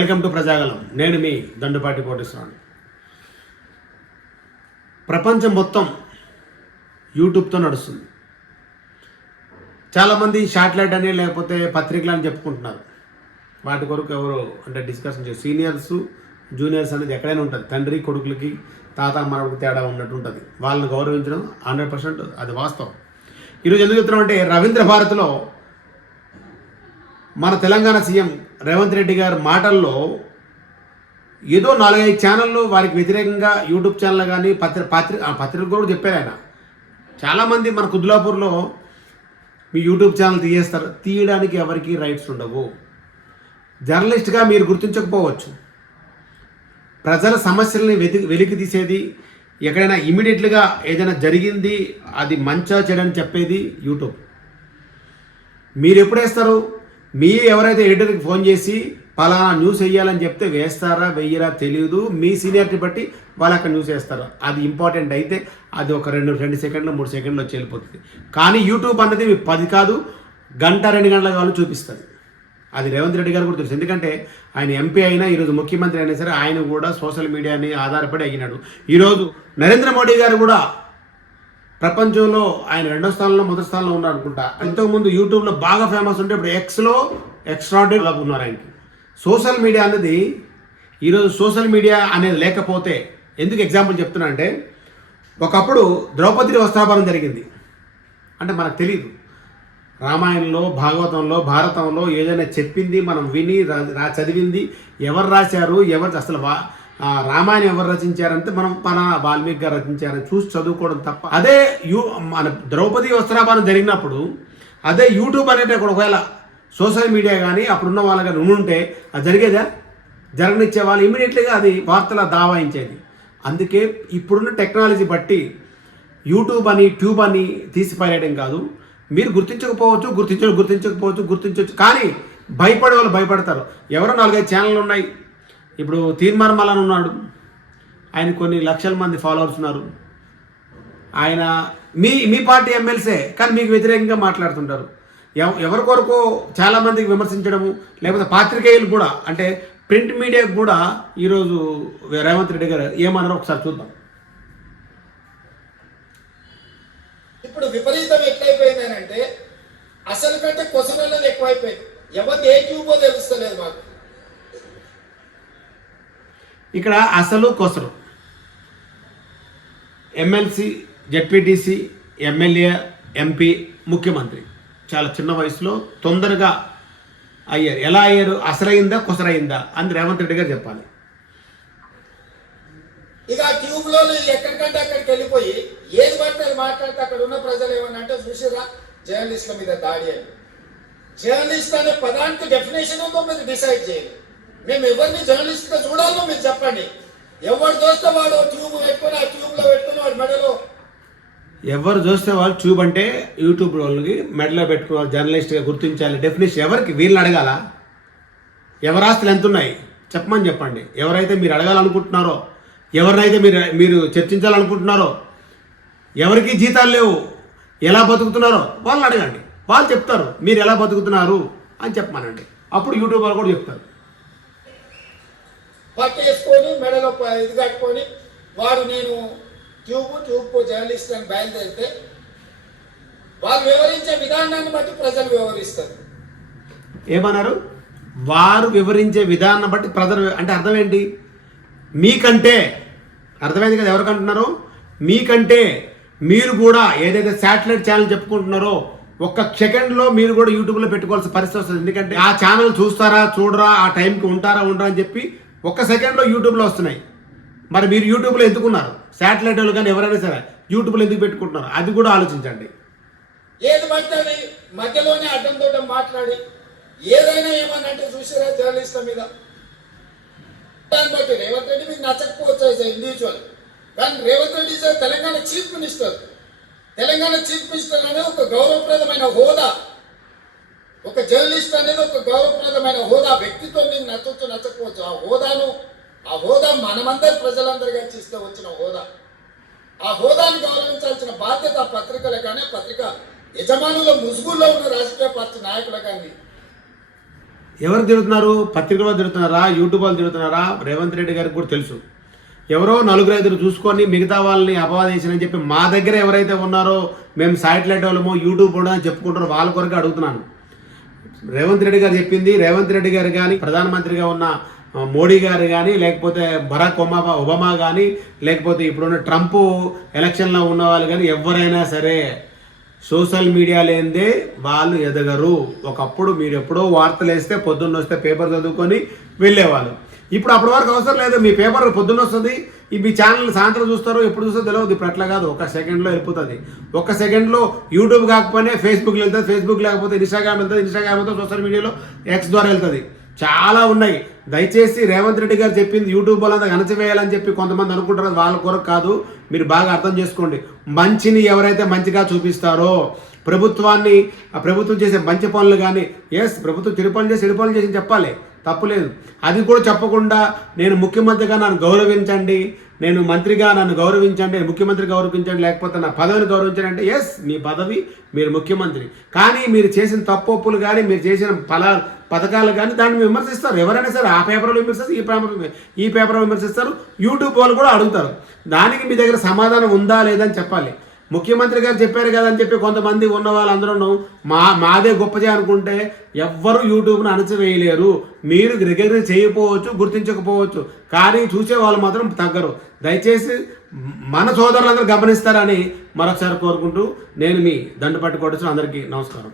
Welcome to Prajagalam. నేను మీ దండుపాటి కోటేశ్వరరావు. ప్రపంచం మొత్తం యూట్యూబ్తో నడుస్తుంది. చాలామంది షార్ట్లైట్ అని లేకపోతే పత్రికలు అని చెప్పుకుంటున్నారు. వాటి కొరకు ఎవరు అంటే డిస్కషన్ చేసి సీనియర్స్ జూనియర్స్ అనేది ఎక్కడైనా ఉంటుంది. తండ్రి కొడుకులకి తాత మనకు తేడా ఉన్నట్టు ఉంటుంది. వాళ్ళని గౌరవించడం 100% అది వాస్తవం. ఈరోజు ఎందుకు చెప్తున్నాం అంటే రవీంద్ర భారతిలో మన తెలంగాణ సీఎం రేవంత్ రెడ్డి గారి మాటల్లో ఏదో 4-5 ఛానళ్ళు వారికి వ్యతిరేకంగా యూట్యూబ్ ఛానల్ కానీ పత్రిక కూడా చెప్పారు ఆయన. చాలామంది మన కుద్లాపూర్లో మీ యూట్యూబ్ ఛానల్ తీయడానికి ఎవరికి రైట్స్ ఉండవు. జర్నలిస్ట్గా మీరు గుర్తించకపోవచ్చు. ప్రజల సమస్యల్ని వెలికి తీసేది ఎక్కడైనా ఇమీడియట్గా ఏదైనా జరిగింది అది మంచా చెడని చెప్పేది యూట్యూబ్. మీరు ఎప్పుడు వేస్తారు? మీ ఎవరైతే ఎడిటర్కి ఫోన్ చేసి పలానా న్యూస్ వేయాలని చెప్తే వేస్తారా వెయ్యరా తెలియదు. మీ సీనియారిటీ బట్టి వాళ్ళు అక్కడ న్యూస్ వేస్తారు. అది ఇంపార్టెంట్ అయితే అది ఒక 2 సెకండ్లు 3 సెకండ్లు వచ్చి వెళ్ళిపోతుంది. కానీ యూట్యూబ్ అన్నది 10 కాదు గంట 2 గంటల కావాలి చూపిస్తుంది. అది రేవంత్ రెడ్డి గారు కూడా తెలుసు. ఎందుకంటే ఆయన ఎంపీ అయినా ఈరోజు ముఖ్యమంత్రి అయినా సరే ఆయన కూడా సోషల్ మీడియాని ఆధారపడి అయినాడు. ఈరోజు నరేంద్ర మోడీ గారు కూడా ప్రపంచంలో ఆయన 2వ స్థానంలో 1వ స్థానంలో ఉన్నారు అనుకుంటా. ఇంతకుముందు యూట్యూబ్లో బాగా ఫేమస్ ఉంటే ఇప్పుడు ఎక్స్లో ఎక్స్ట్రాడినరీ ఉన్నారు ఆయనకి. సోషల్ మీడియా అనేది ఈరోజు సోషల్ మీడియా అనేది లేకపోతే ఎందుకు ఎగ్జాంపుల్ చెప్తున్నా అంటే ఒకప్పుడు ద్రౌపది వస్త్రాభరణం జరిగింది అంటే మనకు తెలియదు. రామాయణంలో భాగవతంలో భారతంలో ఏదైనా చెప్పింది మనం విని చదివింది ఎవరు రాశారు ఎవరు అసలు రామాయణం ఎవరు రచించారంటే మనం వాల్మీకి గారు రచించారని చూసి చదువుకోవడం తప్ప. అదే మన ద్రౌపది వస్త్రాభరణం జరిగినప్పుడు అదే యూట్యూబ్ అనేది ఒకవేళ సోషల్ మీడియా కానీ అప్పుడున్న వాళ్ళు కానీ ఉంటే అది జరిగేదా? జరగనిచ్చే వాళ్ళు ఇమీడియట్లీగా అది వార్తల దావాయించేది. అందుకే ఇప్పుడున్న టెక్నాలజీ బట్టి యూట్యూబ్ అని ట్యూబ్ అని తీసిపారేయడం కాదు. మీరు గుర్తించవచ్చు కానీ భయపడే వాళ్ళు భయపడతారు. ఎవరో 4-5 ఛానళ్ళు ఉన్నాయి. ఇప్పుడు తీర్మార్మల్ అని ఉన్నాడు, ఆయన కొన్ని లక్షల మంది ఫాలోవర్స్ ఉన్నారు. ఆయన మీ పార్టీ ఎమ్మెల్సే కానీ మీకు వ్యతిరేకంగా మాట్లాడుతుంటారు. ఎవరి కొరకు చాలామందికి విమర్శించడము లేకపోతే పాత్రికేయులు కూడా అంటే ప్రింట్ మీడియాకు కూడా ఈరోజు రేవంత్ రెడ్డి గారు ఏమన్నారో ఒకసారి చూద్దాం. ఇప్పుడు విపరీతం ఎట్లయిపోయిందనంటే అసలు కంటే కొసనలు ఎక్కువైపోయింది. ఎవరు ఏ ట్యూబో తెలుస్తలేదు మాకు. ఇక్కడ అసలు కొసరు ఎమ్మెల్సీ జెడ్పీటీసీ ఎమ్మెల్యే ఎంపీ ముఖ్యమంత్రి చాలా చిన్న వయసులో తొందరగా అయ్యారు. ఎలా అయ్యారు? అసలైందా కొసరైందా అని రేవంత్ రెడ్డి గారు చెప్పాలి. ఇక ట్యూబ్లో ఎక్కడికంటే అక్కడికి వెళ్ళిపోయి ఏది పడితే అది మాట్లాడితే అక్కడ ఉన్న ప్రజలు ఏమన్నా అంటే చూసిరా జర్నలిస్టుల మీద దాడి అని. జర్నలిస్ట్ అనే పదానికి డెఫినేషన్ ఉందో మీరు డిసైడ్ చేయాలి. మేము ఎవరిని జర్నలిస్ట్గా చూడాలో మీరు చెప్పండి. ఎవరు చూస్తే వాడు ట్యూబ్ పెట్టుకొని ఆ ట్యూబ్లో పెట్టుకుని వాడి మెడలో ఎవరు చూస్తే వాళ్ళు ట్యూబ్ అంటే యూట్యూబ్ వాళ్ళకి మెడలో పెట్టుకున్నారు. జర్నలిస్ట్గా గుర్తించాలి. డెఫినేషన్ ఎవరికి? వీళ్ళని అడగాల. ఎవరి ఆస్తులు ఎంత ఉన్నాయి చెప్పండి. ఎవరైతే మీరు అడగాలనుకుంటున్నారో ఎవరినైతే మీరు చర్చించాలనుకుంటున్నారో ఎవరికి జీతాలు లేవు ఎలా బతుకుతున్నారో వాళ్ళని అడగండి. వాళ్ళు చెప్తారు మీరు ఎలా బతుకుతున్నారు అని చెప్పమనండి. అప్పుడు యూట్యూబ్ వాళ్ళు కూడా చెప్తారు. పట్టేసుకొని మెడలో ఇది కట్టుకొని వాడు నేను ట్యూబ్ జర్నలిస్ట్ అని బయలుదేరితే వాళ్ళు వివరించే విధానాన్ని బట్టి ప్రజలు వివరిస్తారు. ఏమన్నారు? వారు వివరించే విధానం బట్టి ప్రజలు అంటే అర్థం ఏంటి? మీకంటే అర్థమైంది కదా ఎవరికంటున్నారో మీకంటే మీరు కూడా ఏదైతే శాటిలైట్ ఛానల్ చెప్పుకుంటున్నారో 1 సెకండ్లో మీరు కూడా యూట్యూబ్లో పెట్టుకోవాల్సిన పరిస్థితి వస్తుంది. ఎందుకంటే ఆ ఛానల్ చూస్తారా చూడరా ఆ టైంకి ఉంటారా ఉండరా అని చెప్పి 1 సెకండ్లో యూట్యూబ్లో వస్తున్నాయి. మరి మీరు యూట్యూబ్లో ఎందుకున్నారు? శాటిలైట్ వాళ్ళు కానీ ఎవరైనా సరే యూట్యూబ్లో ఎందుకు పెట్టుకుంటున్నారు? అది కూడా ఆలోచించండి. ఏది పడితే మధ్యలోనే అడ్డంతో మాట్లాడి ఏదైనా ఏమన్నంటే చూసారా జర్నలిస్టుల మీద దాన్ని బట్టి రేవంత్ రెడ్డి మీకు నచ్చకపోవచ్చు ఇండివిజువల్. కానీ Revanth Reddy sir Telangana chief minister. Telangana chief minister అనేది ఒక గౌరవప్రదమైన హోదా. ఒక జర్నలిస్ట్ అనేది ఒక గౌరవప్రదమైన హోదా. వ్యక్తిత్వం నీకు నచ్చకపోవచ్చు. ఆ హోదా మనమందరి ప్రజలందరూ కలిసి ఇస్తే వచ్చిన హోదా. ఆ హోదాను గౌరవించాల్సిన బాధ్యత పత్రికల కానీ పత్రిక యజమానుల ముసుగుల్లో ఉన్న రాజకీయ పార్టీ నాయకుల కానీ ఎవరు తిరుగుతున్నారు? పత్రికలో తిరుగుతున్నారా, యూట్యూబ్ వాళ్ళు తిరుగుతున్నారా? రేవంత్ రెడ్డి గారికి కూడా తెలుసు. ఎవరో 4-5 చూసుకొని మిగతా వాళ్ళని అపవాదేశనని చెప్పి మా దగ్గర ఎవరైతే ఉన్నారో మేము సాటిలైట్ వాళ్ళమో యూట్యూబ్ ఉండదని చెప్పుకుంటారో వాళ్ళ కొరకు అడుగుతున్నాను. రేవంత్ రెడ్డి గారు చెప్పింది, రేవంత్ రెడ్డి గారు కానీ, ప్రధానమంత్రిగా ఉన్న మోడీ గారు కానీ, లేకపోతే బరాక్ ఒబామా కానీ, లేకపోతే ఇప్పుడున్న ట్రంప్ ఎలక్షన్లో ఉన్న వాళ్ళు కానీ ఎవరైనా సరే సోషల్ మీడియా లేనిదే వాళ్ళు ఎదగరు. ఒకప్పుడు మీరు ఎప్పుడో వార్తలు వేస్తే పొద్దున్న వస్తే పేపర్ చదువుకొని వెళ్ళేవాళ్ళు. ఇప్పుడు అప్పటి వరకు అవసరం లేదు. మీ పేపర్ పొద్దున్న వస్తుంది, మీ ఛానల్ సాయంత్రం చూస్తారు, ఎప్పుడు చూస్తారో తెలియదు. ఇప్పుడు అట్లా కాదు, ఒక సెకండ్లో వెళ్ళిపోతుంది. ఒక సెకండ్లో యూట్యూబ్ కాకపోతే ఫేస్బుక్లో వెళ్తుంది, ఫేస్బుక్ లేకపోతే ఇన్స్టాగ్రామ్ వెళ్తుంది, ఇన్స్టాగ్రామ్ వెళ్తే సోషల్ మీడియాలో ఎక్స్ ద్వారా వెళ్తుంది. చాలా ఉన్నాయి. దయచేసి రేవంత్ రెడ్డి గారు చెప్పింది యూట్యూబ్ వాళ్ళంతా అణచివేయాలని చెప్పి కొంతమంది అనుకుంటారు, వాళ్ళ కొరకు కాదు. మీరు బాగా అర్థం చేసుకోండి. మంచిని ఎవరైతే మంచిగా చూపిస్తారో, ప్రభుత్వం చేసే మంచి పనులు కానీ, ప్రభుత్వం చెడు పనులు చేసి చెడు పనులు చేసి చెప్పాలి, తప్పులేదు. అది కూడా చెప్పకుండా నేను ముఖ్యమంత్రిగా నన్ను గౌరవించండి, నేను మంత్రిగా నన్ను గౌరవించండి, ముఖ్యమంత్రి గౌరవించండి, లేకపోతే నా పదవిని గౌరవించండి అంటే మీ పదవి, మీరు ముఖ్యమంత్రి. కానీ మీరు చేసిన తప్పులు కానీ, మీరు చేసిన పథకాలు కానీ దాన్ని విమర్శిస్తారు. ఎవరైనా సరే ఆ పేపర్లో విమర్శిస్తారు, ఈ పేపర్లో విమర్శిస్తారు. యూట్యూబ్ వాళ్ళు కూడా అడుగుతారు. దానికి మీ దగ్గర సమాధానం ఉందా లేదని చెప్పాలి. ముఖ్యమంత్రి గారు చెప్పారు కదా అని చెప్పి కొంతమంది ఉన్న వాళ్ళందరూ మాదే గొప్పదే అనుకుంటే ఎవ్వరూ యూట్యూబ్ను అణచివేయలేరు. మీరు రికగ్నైజ్ చేయకపోవచ్చు, గుర్తించకపోవచ్చు, కానీ చూసే వాళ్ళు మాత్రం తగ్గరు. దయచేసి మన సోదరులందరూ గమనిస్తారని మరొకసారి కోరుకుంటూ నేను మీ దండపట్టి కొట్టచ్చు. అందరికీ నమస్కారం.